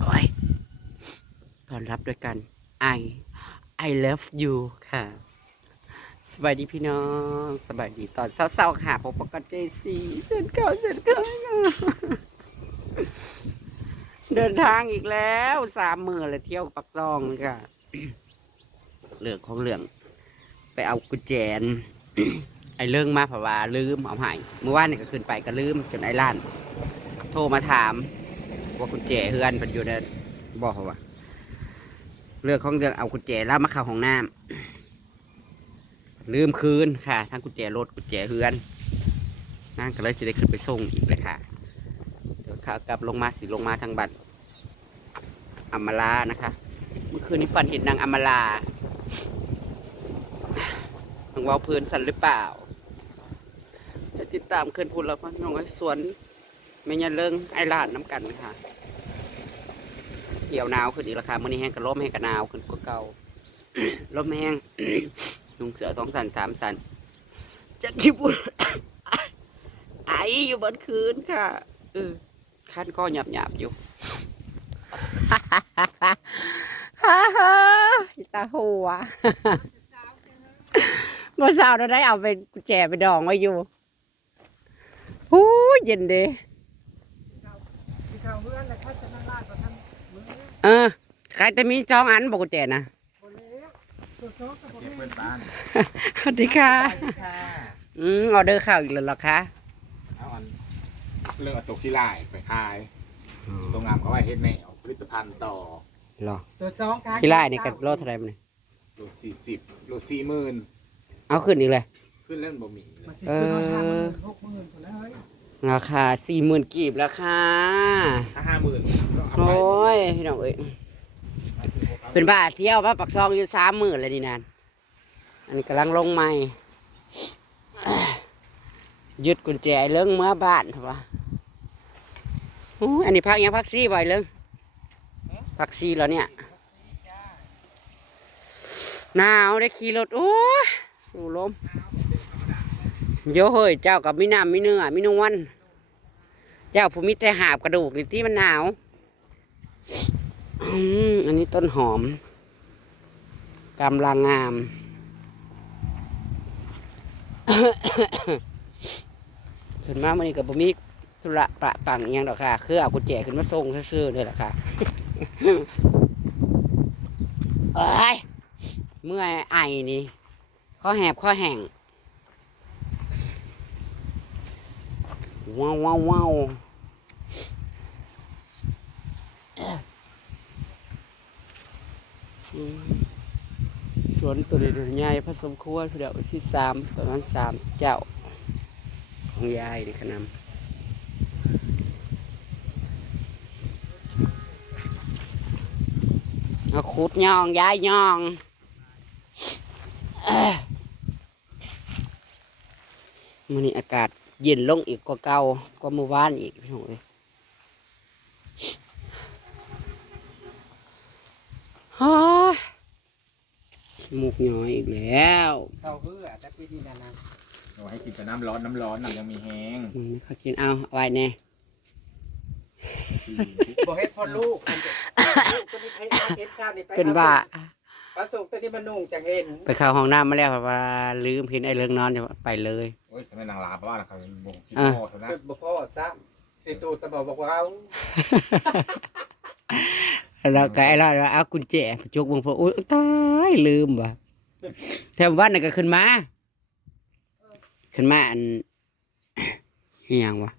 โอ้ยตอนรับด้วยกัน I I love you ค่ะ สบายดีพี่น้อง สบายดีตอนเศร้าๆค่ะพบกับเจซีเส้นเก่าเส้นเก่าเดินทางอีกแล้วสามมือเลยเที่ยวปักซองค่ะเรื่องของเรื่อง ไปเอากุญแจนไอ้เรื่องมาเพราะว่าลืมเอาหายเมื่อวานนี่ก็ขึ้นไปก็ลืมจนไอ้ล้าน โทรมาถาม ว่ากุญแจเฮือนมันอยู่ในบอกว่าเรื่องของเรื่องเอากุญแจแล้วมาเข้าห้องน้ำลืมคืนค่ะ ทั้งกุญแจรถกุญแจเฮือนนั่งก็เลยจะได้ขึ้นไปส่งอีกเลยค่ะเดี๋ยวขากลับลงมาสิลงมาทางบัตรอำมาลานะคะ เมื่อคืนนี้ฝันเห็นนางอำมาลาน้องว่าเพื่อนสันหรือเปล่าจะติดตามเคลื่อนพูดแล้วพี่น้องไอ้สวน ไม่ยันเรื่องไอ้ลาดน้ำกันค่ะเหี่ยวหนาวขึ้นอีกแล้วค่ะมื่อนี้แห้งกระลมแห้งกระหนาวขึ้นกว่าเก่าลมแห้งนุ่งเสือสองสันสามสันจากญี่ปุ่นไออยู่บนคืนค่ะเออคันก็หยาบหยาบอยู่ฮ่าฮ่าตาหัวเมื่อเช้าเราได้เอาไปแจไปดองไว้อยู่โอ้เย็นเด้ที่ เขาเพื่อนแต่เขาจะนั่งลาดกว่าท่านมือเออใครจะมีจองอันบอกกุญแจนะบนเลี้ยวตัวโจ๊กกับผมเก็บเพื่อนบ้านสวัสดีค่ะ ไปค่ะอืมออเดอร์ข้าวอีกแล้วเหรอคะเอาอันเรื่องเอาตกที่ไล่ไปขายโรงงานเขาไว้เฮ็ดแนวผลิตภัณฑ์ต่อเหรอตัวสองการที่ไล่นี่กันโลเท่าไหรมันยโลสี่สิบโลสี่หมื่นเอาขึ้นอีกเลย ขึ้นเล่นบ่มีมาสิคือมาทำหมื่นหกหมื่นคนแล้วเฮ้ย ราคาสี่หมื่นกีบแล้วค่ะถ้าห้าหมื่นก็เอาโอไป้ยพี่น้องเอ้ยเป็นบ้าเที่ยวบ้าปักซองอยู่สามหมื่นเลยนี่นานอันนี้กำลังลงใหม่ยึดกุญแจเรื่องเมื่อบ้านเถอะวะอู้อันนี้พักยังพักซี่บ่อยเรื่องพักซี่แล้วเนี่ยหนาวได้ขี่รถโอ้ยสู่ลมโยเฮ้ยเจ้ากับมิน้ำมิเนื้อมินวล เจ้าผู้มิแต่หาบกระดูกนี่ที่มันหนาวอันนี้ต้นหอมกำลังงาม ขึ้นมามันนี้กับบุมีธุระประปังอหยังดอกค่ะ คือเอากุญแจขึ้นมาส่งซื่อๆนี่แหละค่ะเอ้ยเมื่อไอนี่ข้อแหบข้อแห้ง ว้าวว้าวว้าวสวนตัวนี้ตัวใหญ่พอสมควรเดี๋ยวที่สามประมาณสามเจ้า ของยายนี่ขนำเอาขุดย่องย้ายย่องมันนี้อากาศ เย็นลงอีกกว่าเก่ากว่าเมื่อวานอีกพี่น้องเอ้ยฮ่าขี้มูกย้อยอีกแล้วเขาเพื่อแต่ปีนี้นะนะเอาไว้ให้กินแต่น้ำร้อนน้ำร้อนน้ำยังมีแห้งมันไม่ค่อยกินเอาเอาไว้แน่บอกให้พ่อลูกลูกตัวนี้ให้อาเก็บชาตินี่ไป เป็นว่า ปลาสุกตัวนี้มันนุ่งจะเห็นไปเข้าห้องน้ำมาแล้วเพราะว่าลืมเห็นไอ้เรื่องนอนจะไปเลย โอ้ยทำไมนางลาบ้าล่ะครับบ่งคิดอะพ่อเท่านั้นจุดบ่พ่อซ้ำสิตูตะบอกบอกว่าเอาแล้วก็ไอ้เราว่าเอากุญแจไปจุกมึงพออุ้ยตายลืมว่ะแถมวันนั้นก็ขึ้นมาขึ้นมาอันอหย่างวะ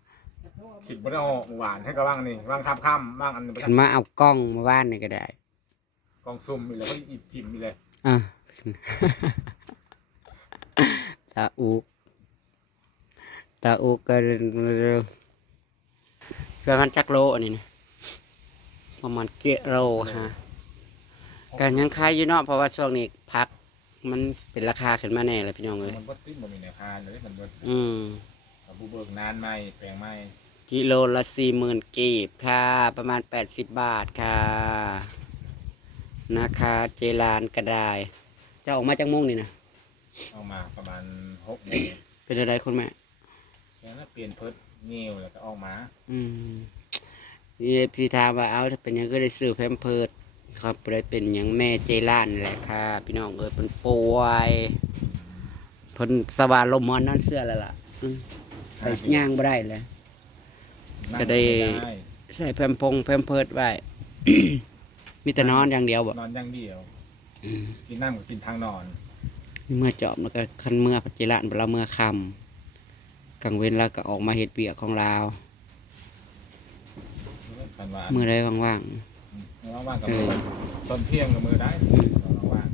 คิดบ่ได้ออกหวานให้ก็ว่างนี่ว่างค่ำค่ำว่างอันนี้ขึ้นมาเอากล้องมาบ้านนี่ก็ได้ กองซุ่มอีกแล้วก็อีพิมพ์อีกเลยอะตาอุกตาอุกก็ประมาณจักโลอันนี้นะประมาณเกะโลฮะกันยังขายอยู่เนาะเพราะว่าช่วงนี้พักมันเป็นราคาขึ้นมาแน่เลยพี่น้องเลยมันบ่ติดบ่มีแนวคาเลยมันบ่อืมเอาผู้เบิกนานไหมแปลงไหมกิโลละสี่หมื่นกีบค่ะ ประมาณแปดสิบบาทค่ะ นะคะเจรานกระไดาย จะออกมาจากโมงนี่นะเอามาประมาณหกโมงเป็นอะไรคนแม่แล้วก็เปลี่ยนเพิดเงี้ยวแล้วก็ออกมาอืมเอฟซีถามว่าเอาถ้าเป็นหยังก็ได้ซื้อแพมเพิร์ดครับบ่ได้เป็นหยังแม่เจล้านนี่แหละค่ะ พี่น้องเอ้ยเป็นป่วยเพิ่นสบายลมหมอนนอนเสื้อแล้วล่ะอืมไปย่างบ่ได้เลยจะได้ ใส่แพมพงแพมเพิร์ดไว้ มีแต่นอนอย่างเดียวบ่นอนอย่างเดียวอืมกินน้ำกับกินทางนอนเมื่อจอบแล้วก็คันเมื่อปัจจิระเวลาเมื่อคำกลางเว้นแล้วก็ออกมาเฮ็ดเบียกของเรากันว่าเมื่อได้ว่าง ว่างๆกับมือตอนเที่ยงกับมือได้ๆอืม ว่าง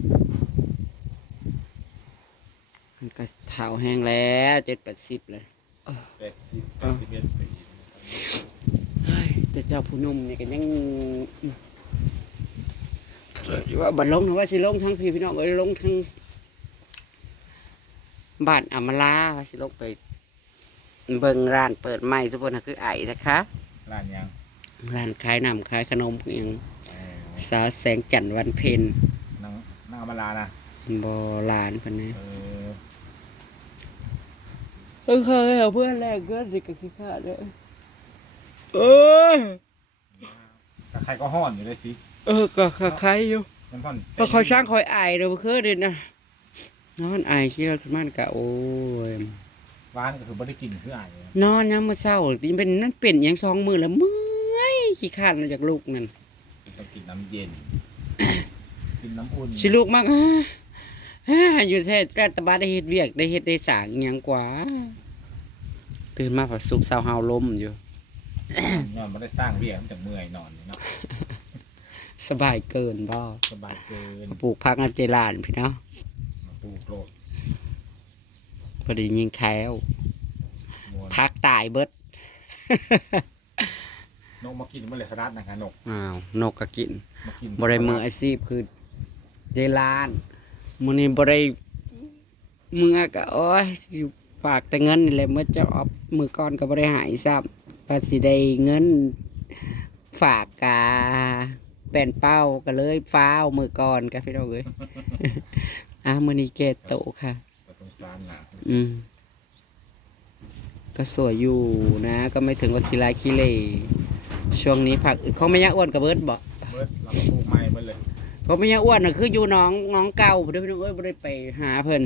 มันก็เท้าแห้งแล้วเจ็ดแปดสิบเลยๆแปดสิบแปดสิบเอ็ดปีเฮ้ยแต่เจ้าผู้หนุ่มนี่ก็ยังอยู่ ว่าบัดลงนะว่าสิลงทั้งพี่พี่น้องเอ้ยลงทั้งบ้านอำมาลาว่าสิลงไป เบิ่งร้านเปิดใหม่ทุกคนนะคือไอ้นะคะร้านยังร้านขายน้ำขายขนมอหย่างเออสาวแสงจันทร์วันเพ็ญนางนางอมรานะบอลานคนนี้เออเออเคยเอาเพื่อนแรกเพื่อนสิกะขี้ขาดเลยเออแต่ใครก็ห้อนอยู่เลยสิ เออก็ใครอยู่มันห้อนก็คอยสร้างคอยอายเดี๋ยวเคยเด่นนะนอนอายขี้เราขึ้นมานกะโอ้ยร้านก็คือไม่ได้กินคืออ่านเลยนอนยังมาเศร้าตีเป็นนั่นเป็นอย่างสองมือแล้วเมื่อยขี้ขาดมาจากลูกนั่นต้องกินน้ำเย็น กินน้ำอุ่นสิลูกมากอะอ่าอยู่แท้แต่ตะบาได้เฮ็ดเวียกได้เฮ็ดได้สร้างอหยังกว่า ตื่นมาผัดซุปเศร้าเฮาลมอยู่ นอนไม่ได้สร้างเบี้ยมันจะเมื่อยนอนเนาะ สบายเกินบ่สบายเกินปลูกพักอันเจรานพี่เนาะมาปูโปรดพอดียิงแควมวนพักตายเบิด นกมากินเมื่อไรสลัดนะคะนกอ้าวนกก็กินมากินบริมืออาชีพคือเจรานมื้อนี้บริมือก็โอ้ยสิฝากแต่เงินนี่แหละเมื่อเจะออฟมือก่อนก็บ่ได้หายซ้ำว่าสิได้เงินฝากกา แป้นเป้าก็เลยฟ้าวมือก่อนก็พี่น้องเอ้ย อะมื้อนี้เกตโตค่ะ ก็สงสารนะอืม ก็สวยอยู่นะ ก็ไม่ถึงวัดศิลาคิเลช่วงนี้ผักเขาไม่ยาอ้วนกับเบิร์ดบอกเบิร์ดเราก็ปลูกใหม่เบิร์ดเลยเขาไม่ยาอ้วนน่ะคืออยู่หน้องหน้องเก่าเพื่อนพี่น้องเอ้ยบ่ได้ไปหาเพิ่น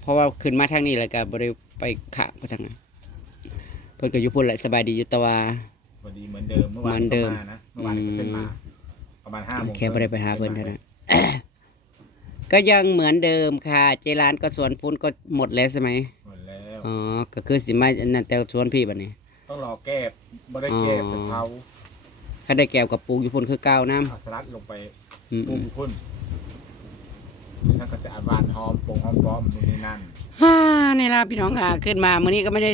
เพราะว่าขึ้นมาทางนี้แล้วก็บ่ได้ไปขะไปทางนั้นเพิ่นก็อยู่พุ่นแหละสบายดีอยู่แต่ว่าสวัสดีเหมือนเดิมเมื่อวานเหมือนเดิม ก็านะเมื่อวานก็เป็นมา ประมาณห้าโมงแค่บ่ได้ไปหาเพิ่นเท่านั้นก็ยังเหมือนเดิมค่ะ เจร้านก็สวนพุ้นก็หมดแล้วใช่ไหมหมดแล้วอ๋อก็คือสิมาอันนั้นแต่สวนพี่บัดนี้ ต้องรอแก้บ่ได้แก้แต่เท้าถ้าได้แก้วกับปลูกอยู่พุ่นคือเก่านํเอาสลัดลงไปอืมปลูกพุ่นนี่ท่านก็จะอาบานหอมปงหอมป้อมนู่นนี่นั่นฮ่านี่ล่ะพี่น้องค่ะขึ้นมามื้อนี้ก็ไม่ได้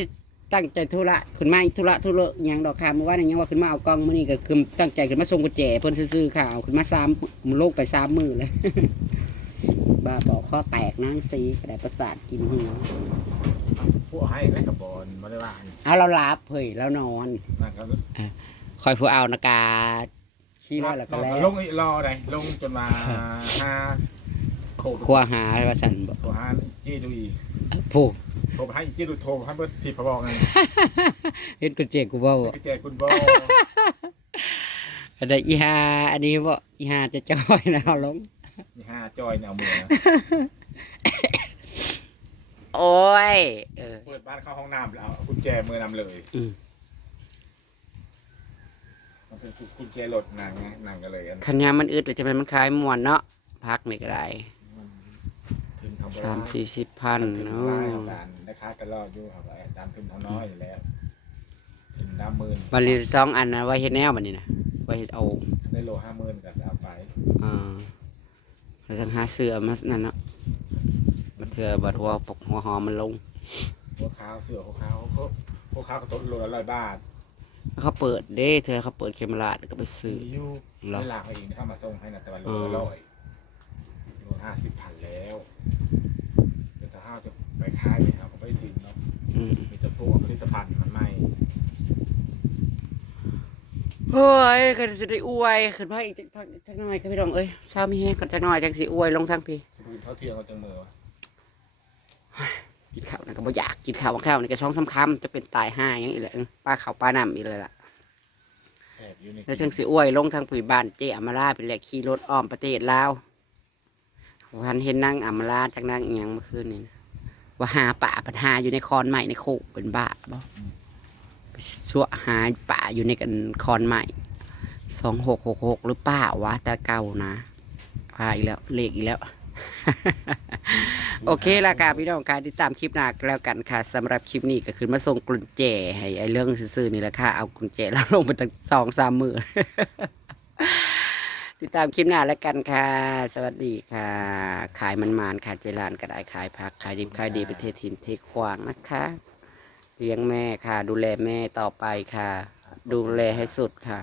ตั้งใจธุระขึ้นมาธุระธุระอหย่างดอกค่ะเมื่อวานยังว่าขึ้นมาเอากล้องมื้อนี้ก็คือตั้งใจขึ้นมาส่งกุญแจเพิ่นซื่อๆค่ะเอาขึ้นมาสามโลกไปสามมือเลยบ้าบอกข้อแตกนางสีกระไดประสาทกินหัวผู้ให้และกับบอลมาได้ว่าอันเอาเราหลับเฮ้ยแล้วนอนนั่นก็คอยผู้เอานากาขี้ร้อยแล้วก็แล้วลงอีกรอได้ลงจนมาห้าโทรครัวหาว่าสันบอกโทรห้าจี้ดูอีกผู้ โทรไปให้จี้ดูโทรให้เบิร์ดทีพะบอกไงเห็นกุญแจกูบ่บ่ไปแจกคุณบออันใดอีหาอันนี้บ่อีหาจะจ้อยนะเอาลง นี่ห้าจอยเนี่ยเอามือนะโอ้ย เออ เปิดบ้านเข้าห้องน้ำแล้วเอากุญแจมือนำเลยอืม มันเป็นกุญแจรถนางไงนางก็เลยอัน คันยามมันอึดแต่จะเป็นมันคลายมวนเนาะพักนี่ก็ได้ถึงทำ สามสี่สิบพันถึงเนาไล่ะเอาการนะคะกันรอดอยู่เอาไปตามทุนเขาน้อยอยู่แล้วถึงน้ำหมื่นบัลลีสองอันนะไว้เฮ็ดแนวบัดนี้นะไว้เฮ็ดเอาได้โลห้าหมื่นกับสามไปอ่าแล้วต้องหาเสื้อมานั่นเนาะมาเถื่อบัดหัวปกหัวหอมมันลงหัวขาวเสือหัวขาวเขาหัวขาวก็ต้นโลละร้อยบาทเขาเปิดเด้เธอเขาเปิดเคมราดแล้วก็ไปซื้อมีอยู่เหรอเวลาเขาเองเข้ามาส่งให้นะแต่ว่าโลอืมละร้อยโลห้าสิบพันแล้วแต่ถ้าห้าจะ ไปขายไปหาเขาไม่ได้ถึงเนาะอืมมีแต่พวกผลิตภัณฑ์มันไม่เฮ้ยก็จะได้อวยขึ้นมาอีกจักพักจักหน่อยครับพี่น้องเอ้ยเช้ามีแห้งก่อนจักหน่อยจังสิอวยลงทางพี่คือเท่าเทียมกันจังมือวะกินข้าวนะก็บ่อยากกินข้าวข้าวนี่ก็ช่องสำคำจะเป็นตายห้าอย่างนี้แหละป้าข้าวป้าน้ำอีกเลยล่ะแซ่บอยู่นี่แล้วจังสิอ้วยลงทางผืนบ้านเจอมาลาไปแหละขี่รถอ้อมประเทศลาววันเห็นนั่งอามาลาจากนั่งเอียงเมื่อคืนนี่นะ ว่าหาป่าปัญหาอยู่ในคอนใหม่ในโคกเป็นบ้าบ่ชั่วหาป่าอยู่ในกันคอนใหม่สองหกหกหกหรือเปล่าวะแต่เก่านะอ่าอีกแล้วเลขอีกแล้ว โอเคละค่ะพี่น้องการติดตามคลิปหน้าก็แล้วกันค่ะสำหรับคลิปนี้ก็คือมาส่งกุญแจให้ไอ้เรื่องซื่อๆนี่แหละค่ะเอากุญแจแล้วลงไปตั้งสองสามมือ ติดตามคลิปหน้าแล้วกันค่ะ สวัสดีค่ะ ขายมันมานๆค่ะเจรานก็ได้ขายผักขายดิบขายดีประเทศถิ่นเทขวางนะคะ เลี้ยงแม่ค่ะ ดูแลแม่ต่อไปค่ะ ดูแลให้สุดค่ะ